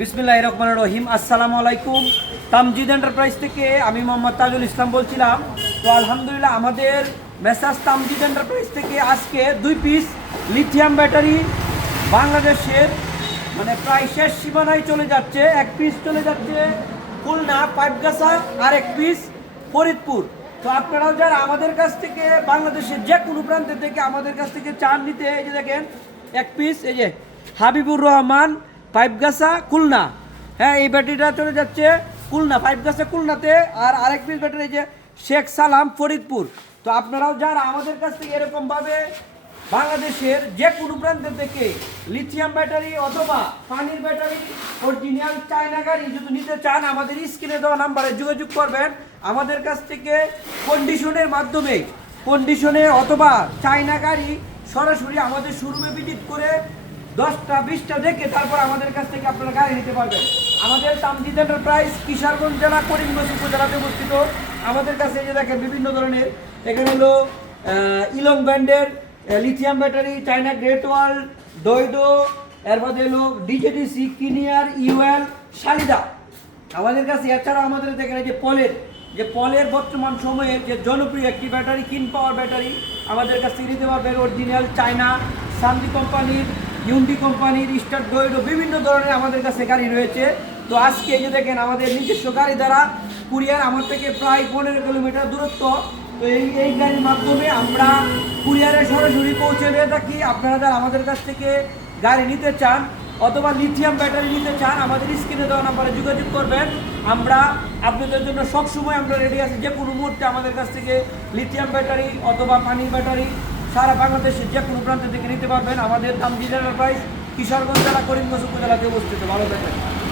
বিসমিল্লাহ রহমান রহিম। আসসালামু আলাইকুম। তামজিদ এন্টারপ্রাইজ থেকে আমি মোহাম্মদ তাজুল ইসলাম বলছিলাম। তো আলহামদুলিল্লাহ আমাদের মেসাজ তামজিদ এন্টারপ্রাইজ থেকে আজকে দুই পিস লিথিয়াম ব্যাটারি বাংলাদেশের মানে প্রায় শেষ সীমানায় চলে যাচ্ছে। এক পিস চলে যাচ্ছে খুলনা, পাইপগাছা আর এক পিস ফরিদপুর। তো আপনারাও যারা আমাদের কাছ থেকে বাংলাদেশের যে কোনো প্রান্তের থেকে আমাদের কাছ থেকে চান নিতে, এই যে দেখেন, এক পিস, এই যে হাবিবুর রহমান পাইপগাছা খুলনা হ্যাঁ এই ব্যাটারিটা চলে যাচ্ছে খুলনা পাইপগাছা খুলনাতে আর আরেক পিস ব্যাটারি যে শেখ সালাম ফরিদপুর তো আপনারাও যারা আমাদের কাছ থেকে এরকমভাবে বাংলাদেশের যে কোনো প্রান্ত থেকে লিথিয়াম ব্যাটারি অথবা পানির ব্যাটারি অরিজিনাল চায়না গাড়ি যদি নিতে চান, আমাদের স্ক্রিনে দেওয়া নাম্বারে যোগাযোগ করবেন। আমাদের কাছ থেকে কন্ডিশনের মাধ্যমে কন্ডিশনে অথবা চায়না গাড়ি সরাসরি আমাদের শোরুমে ভিজিট করে দশটা, বিশটা দেখে তারপর আমাদের কাছ থেকে আপনারা গাড়ি নিতে পারবেন। আমাদের তামজিদ এন্টারপ্রাইজ কিশোরগঞ্জ জেলা করিমগঞ্জ উপজেলাতে অবস্থিত আমাদের কাছে যে দেখেন বিভিন্ন ধরনের, এখানে হলো ইলং ব্যান্ডের lithium battery China Great Wall ডয়ডো এর মধ্যে হলো ডিজেডিসি কিনিয়ার ইউএল শালিদা আমাদের কাছে এছাড়াও আমাদের দেখেন যে পলের যে পলের বর্তমান সময়ে যে জনপ্রিয় একটি ব্যাটারি কিন পাওয়ার ব্যাটারি আমাদের কাছ নিতে পারবেন অরিজিনাল চায়না সান্দি কোম্পানির ইউন্ডি কোম্পানির স্টার ডোয়েডো বিভিন্ন ধরনের আমাদের কাছে গাড়ি রয়েছে। তো আজকে এই যে দেখেন, আমাদের নিজস্ব গাড়ি দ্বারা কুরিয়ার আমার থেকে প্রায় পনেরো কিলোমিটার দূরত্ব। তো এই এই গাড়ির মাধ্যমে আমরা কুরিয়ারে সরাসরি পৌঁছে দিয়ে থাকি। আপনারা যারা আমাদের কাছ থেকে গাড়ি নিতে চান অথবা লিথিয়াম ব্যাটারি নিতে চান, আমাদের স্ক্রিনে দেওয়া নাম্বারে যোগাযোগ করবেন। আমরা আপনাদের জন্য সবসময় আমরা রেডি আছি। যে কোনো মুহূর্তে আমাদের কাছ থেকে লিথিয়াম ব্যাটারি অথবা পানির ব্যাটারি সারা বাংলাদেশের যে কোনো প্রান্ত থেকে নিতে পারবেন। আমাদের দাম ডিলারের প্রাইস কিশোরগঞ্জ জেলা, করিমগঞ্জ উপজেলাতে অবস্থিত। ভালো থাকবেন।